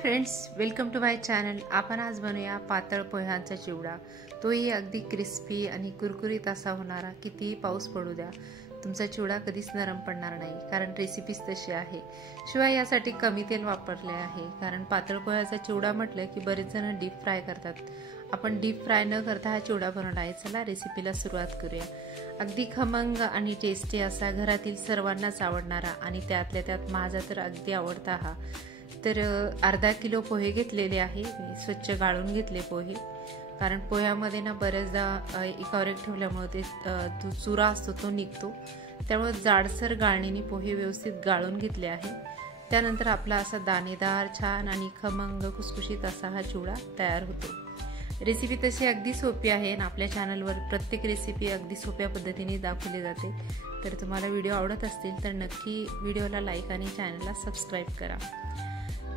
Friends, welcome to my channel. आपण आज बनवूया पातळ पोह्यांचा चिवडा। तोही अगदी क्रिस्पी आणि कुरकुरीत असा होणारा। कितीही पाऊस पडू द्या, तुमचा चिवडा कधीच नरम पडणार नाही, कारण रेसिपीच तशी आहे। शिवाय यासाठी कमी तेल वापरले आहे, कारण पातळ पोह्याचा चिवडा म्हटलं की बरेच जण डीप फ्राय करतात। आपण डीप फ्राय न करता हा चिवडा बनवला आहे। चला रेसिपीला सुरुवात करूया। अगदी खमंग आणि टेस्टी असा, घरातील सर्वांनाच आवडणारा आणि त्यातल्या त्यात माझा तर अगदी आवडता हा। तर अर्धा किलो पोहे घेतलेले आहे मी। स्वच्छ गाळून घेतले पोहे, कारण पोह्यामध्ये ना बरेचदा एकावर एक ठेवल्यामुळे ते जो चुरा असतो तो निघतो, त्यामुळे जाडसर गाळणीने पोहे व्यवस्थित गाळून घेतले आहे। त्यानंतर आपला असा दाणेदार, छान आणि खमंग खुसखुशीत असा हा चिवडा तयार होतो। रेसिपी तशी अगदी सोपी आहे आणि आपल्या चॅनलवर प्रत्येक रेसिपी अगदी सोप्या पद्धतीने दाखवली जाते। तर तुम्हाला व्हिडिओ आवडत असतील तर नक्की व्हिडिओला लाईक आणि चॅनलला सबस्क्राईब करा।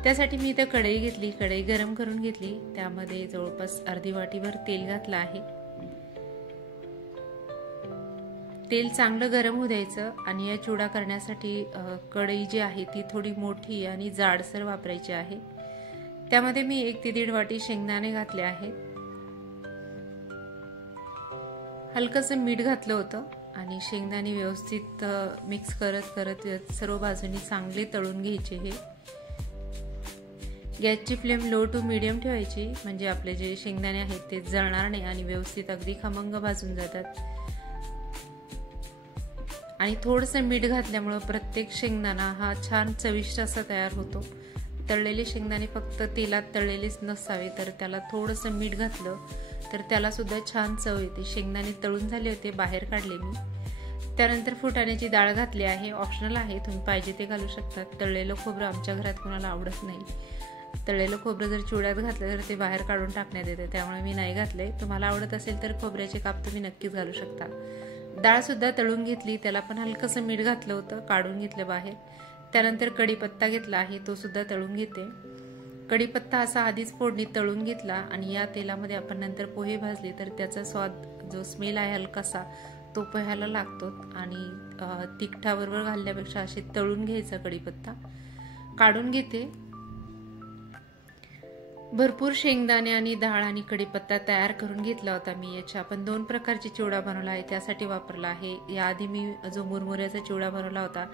त्यासाठी मी इथे कढई घेतली, कढई गरम करून घेतली। त्यामध्ये जवळपास अर्धी वाटीभर तेल घातलं आहे। तेल चांगलं गरम होऊ द्यायचं आणि या चिवडा करण्यासाठी कढई जी आहे ती थोडी मोठी आणि जाडसर वापरायची आहे। त्यामध्ये मी 1 ते 1.5 वाटी शेंगदाणे घातले आहेत। हलकसं मीठ घातलं होतं आणि शेंगदाणे व्यवस्थित मिक्स करत करत सर्व बाजूनी चांगले तळून घ्यायचे। हे गॅसची फ्लेम लो टू मीडियम ठेवायची, म्हणजे आपले जे शेंगदाणे आहेत ते जळणार नाही आणि व्यवस्थित अगदी खमंग भाजून जातात। आणि थोडंसं मीठ घातल्यामुळे प्रत्येक शेंगदाणा हा छान चविष्ट असा तयार होतो। तळलेले शेंगदाणे फक्त तेलात तळलेलेच नसावे, तर त्याला थोडंसं मीठ घातलं तर त्याला सुद्धा छान चव येते। शेंगदाणे तळून झाले होते, बाहेर काढले मी। त्यानंतर फुटाण्याची डाळ घातली आहे, ऑप्शनल आहे, तुम्ही पाहिजे ते घालू शकतात। तळलेलं खोबरं आमच्या घरात कोणाला आवडत नाही। तळलेलं खोबरं जर चिवड्यात घातलं तर ते बाहेर काढून टाकण्यात येते, त्यामुळे मी नाही घातले। तुम्हाला आवडत असेल तर खोबऱ्याचे काप तुम्ही नक्कीच घालू शकता। डाळ सुद्धा तळून घेतली, त्याला पण हलकसं मीठ घातलं होतं, काढून घेतलं बाहेर। त्यानंतर कढीपत्ता घेतला आहे, तो सुद्धा तळून घेते। कढीपत्ता असा आधीच फोडणीत तळून घेतला आणि या तेलामध्ये आपण नंतर पोहे भाजले तर त्याचा स्वाद, जो स्मेल आहे हलकासा, तो पोह्याला लागतो। आणि तिखटाबरोबर घालण्यापेक्षा असे तळून घ्यायचा कढीपत्ता। काढून घेते। भरपूर शेंगदाणे आणि डाळ आणि कढीपत्ता तयार करून घेतला होता मी। याच्या आपण 2 प्रकारचे चिवडा बनवला आहे, त्यासाठी वापरला आहे। याआधी मी जो मुरमुऱ्याचा चिवडा बनवला होता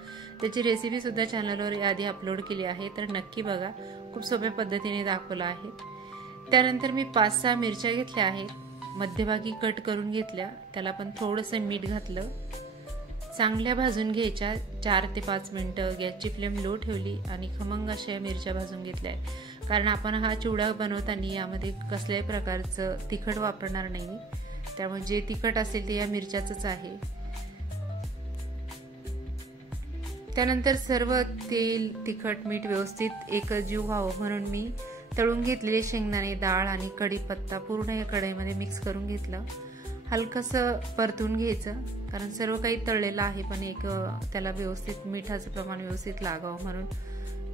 त्याची रेसिपी सुद्धा चॅनलवर याआधी अपलोड केली आहे, तर नक्की बघा। खूप सोप्या पद्धतीने दाखवला आहे। त्यानंतर मी 5-6 मिरच्या घेतल्या आहेत, मध्यभागी कट करून घेतल्या। त्याला पण थोडंसं मीठ घातलं, चांगल्या भाजून घ्यायच्या। 4 ते 5 मिनिटं गॅसची फ्लेम लो ठेवली आणि खमंग अशा मिरच्या भाजून घेतल्या, कारण आपण हा चिवडा बनवताना यामध्ये कसल्याही प्रकारचं तिखट वापरणार नाही, त्यामुळे जे तिखट असेल ते या मिरच्याचंच आहे। त्यानंतर सर्व तेल, तिखट, मीठ व्यवस्थित एकजीव व्हावं म्हणून मी तळून घेतलेले शेंगदाणे, डाळ आणि कढीपत्ता पूर्ण या कढईमध्ये मिक्स करून घेतलं। हलकसं परतून घ्यायचं, कारण सर्व काही तळलेलं आहे, पण त्याला व्यवस्थित मिठाचं प्रमाण व्यवस्थित लागावं म्हणून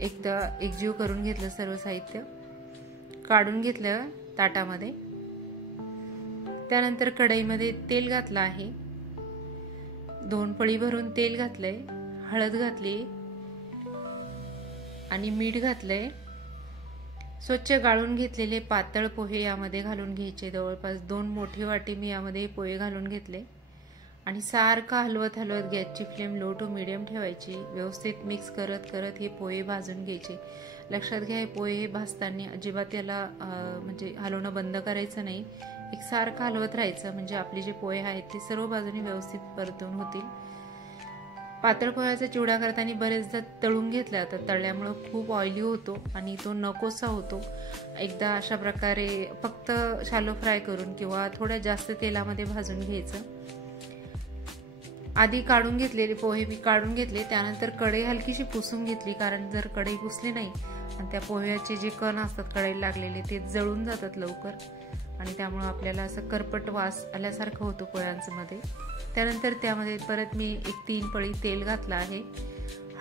एकदा एकजीव करून घेतलं। सर्व साहित्य काढून घेतलं ताटामध्ये। त्यानंतर कढईमध्ये तेल घातलं आहे, 2 पळी भरून तेल घातलंय, हळद घातली आणि मीठ घातलंय। स्वच्छ गाळून घेतलेले पातळ पोहे यामध्ये घालून घ्यायचे। जवळपास 2 मोठी वाटी मी यामध्ये पोहे घालून घेतले आणि सारखं हलवत हलवत गॅसची फ्लेम लो टू मीडियम ठेवायची। व्यवस्थित मिक्स करत करत हे पोहे भाजून घ्यायचे। लक्षात घ्या, हे पोहे भाजताना अजिबात याला म्हणजे हलवणं बंद करायचं नाही, एकसारखं हलवत राहायचं, म्हणजे आपले जे पोहे आहेत ते सर्व बाजूने व्यवस्थित परतून होतील। पातळ पोह्याचा चिवडा करताना बरेचदा तळून घेतला जातं, तळल्यामुळे खूप ऑइली होतो आणि तो नकोसा होतो। एकदा अशा प्रकारे फक्त शालो फ्राय करून किंवा थोड्या जास्त तेलामध्ये भाजून घ्यायचं। आधी काढून घेतलेले पोहे मी काढून घेतले, त्यानंतर कढई हलकीशी पुसून घेतली, कारण जर कढई पुसली नाही आणि त्या पोह्याचे जे कण असतात कढईला लागलेले ते जळून जातात लवकर, आणि त्यामुळे आपल्याला असं करपट वास आल्यासारखं होतं पोह्यांमध्ये। त्यानंतर त्यामध्ये परत मी 1-3 पळी तेल घातलं आहे,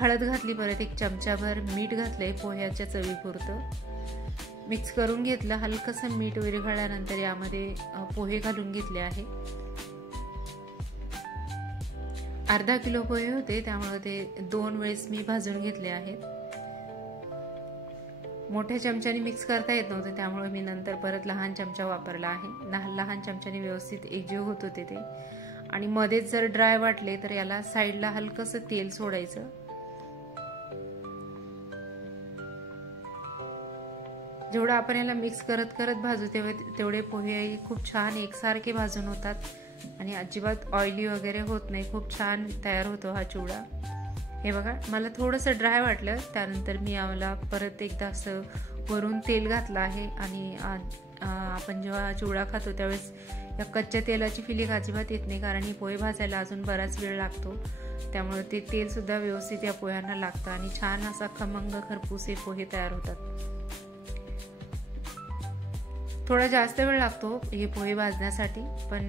हळद घातली, परत 1 चमचाभर मीठ घातलंय पोह्याच्या चवीपुरतं, मिक्स करून घेतलं। हलकसं मीठ विरघळल्यानंतर यामध्ये पोहे घालून घेतले आहे। अर्धा किलो पोहे होते, त्यामुळे ते 2 वेळेस मी भाजून घेतले आहेत। मोठ्या चमच्याने मिक्स करता येत नव्हतं, त्यामुळे मी नंतर परत लहान चमचा वापरला आहे। लहान चमच्याने व्यवस्थित एकजीव होत होते ते। आणि मध्येच जर ड्राय वाटले तर याला साईडला हलकंसं तेल सोडायचं। जेवढं आपण याला मिक्स करत करत भाजू तेवढे पोहे खूप छान एकसारखे भाजून होतात आणि अजिबात ऑइली वगैरे होत नाही। खूप छान तयार होतो हा चिवडा। हे बघा, मला थोडंसं ड्राय वाटलं, त्यानंतर मी याला परत एकदा असं वरून तेल घातलं आहे। आणि आपण जेव्हा चिवडा खातो त्यावेळेस या कच्च्या तेलाची फिलिंग अजिबात येत नाही, कारण ही पोहे भाजायला अजून बराच वेळ लागतो, त्यामुळे ते तेल सुद्धा व्यवस्थित या पोह्यांना लागतं आणि छान असा खमंग खरपूस हे पोहे तयार होतात। थोडा जास्त वेळ लागतो हे पोहे भाजण्यासाठी, पण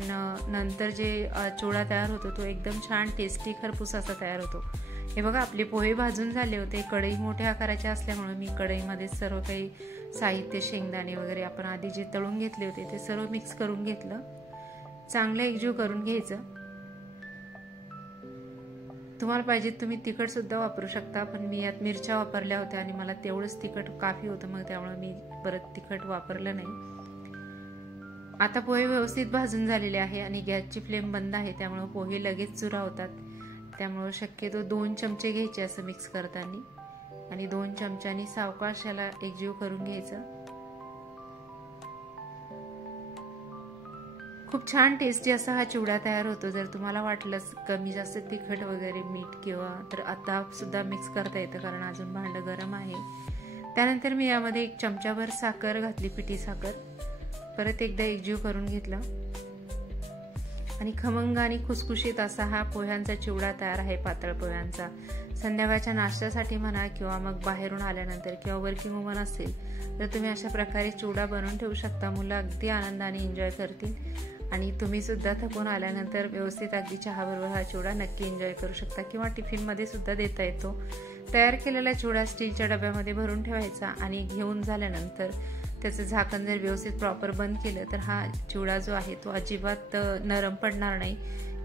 नंतर जे चिवडा तयार होतो तो एकदम छान टेस्टी खरपूस असा तयार होतो। हे बघा, आपले पोहे भाजून झाले होते। कढई मोठ्या आकाराची असल्यामुळे मी कढईमध्ये सर्व काही साहित्य, शेंगदाणे वगैरे आपण आधी जे तळून घेतले होते ते सर्व मिक्स करून घेतलं। चांगलं एकजीव करून घ्यायचं। तुम्हाला पाहिजे तुम्ही तिखट सुद्धा वापरू शकता, पण मी यात मिरच्या वापरल्या होत्या आणि मला तेवढंच तिखट काफी होतं, मग त्यामुळे मी परत तिखट वापरलं नाही। आता पोहे व्यवस्थित भाजून झालेले आहे आणि गॅसची फ्लेम बंद आहे, त्यामुळे पोहे लगेच चुरा होतात। त्यामुळे शक्यतो 2 चमचे घ्यायचे असं मिक्स करताना आणि 2 चमच्यांनी सावकाश याला एकजीव करून घ्यायचं। खूप छान टेस्टी असा हा चिवडा तयार होतो। जर तुम्हाला वाटलं कमी जास्त तिखट वगैरे मीठ किंवा तर आता सुद्धा मिक्स करता येतं, कारण अजून भांडं गरम आहे। त्यानंतर मी यामध्ये 1 चमचाभर साखर घातली, पिठी साखर, परत एकदा एकजीव करून घेतला आणि खमंग आणि खुसखुशीत असा हा पोह्यांचा चिवडा तयार आहे, पातळ पोह्यांचा। संध्याकाळच्या नाश्त्यासाठी म्हणा किंवा मग बाहेरून आल्यानंतर किंवा वर्किंग वुमन असेल तर तुम्ही अशा प्रकारे चिवडा बनवून ठेवू शकता। मुलं अगदी आनंदाने एन्जॉय करतील आणि तुम्ही सुद्धा थकून आल्यानंतर व्यवस्थित अगदी चहाबरोबर हा चिवडा नक्की एन्जॉय करू शकता किंवा टिफिनमध्ये सुद्धा देता येतो। तयार केलेला चिवडा स्टीलच्या डब्यामध्ये भरून ठेवायचा आणि घेऊन झाल्यानंतर त्याचं झाकण जर व्यवस्थित प्रॉपर बंद केलं तर हा चिवडा जो आहे तो अजिबात नरम पडणार नाही।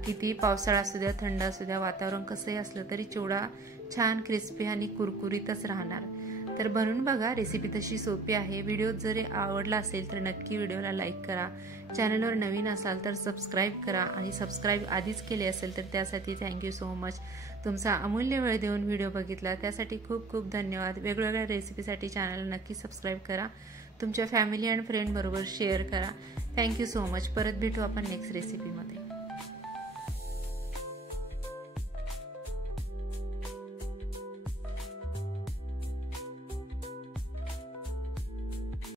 किती पावसाळा असू द्या, थंड असू द्या, वातावरण कसंही असलं तरी चिवडा छान क्रिस्पी आणि कुरकुरीतच राहणार। तर बनवून बघा, रेसिपी तशी सोपी आहे। व्हिडिओ जर आवडला असेल तर नक्की व्हिडिओला लाईक करा। चॅनलवर नवीन असाल तर सबस्क्राईब करा आणि सबस्क्राईब आधीच केले असेल तर त्यासाठी थँक्यू सो मच। तुमचा अमूल्य वेळ देऊन व्हिडिओ बघितला त्यासाठी खूप खूप धन्यवाद। वेगवेगळ्या रेसिपीसाठी चॅनल नक्की सबस्क्राईब करा। तुमच्या फॅमिली अँड फ्रेंड बरोबर शेअर करा। Thank you so much. परत भेटू आपण नेक्स्ट रेसिपीमध्ये।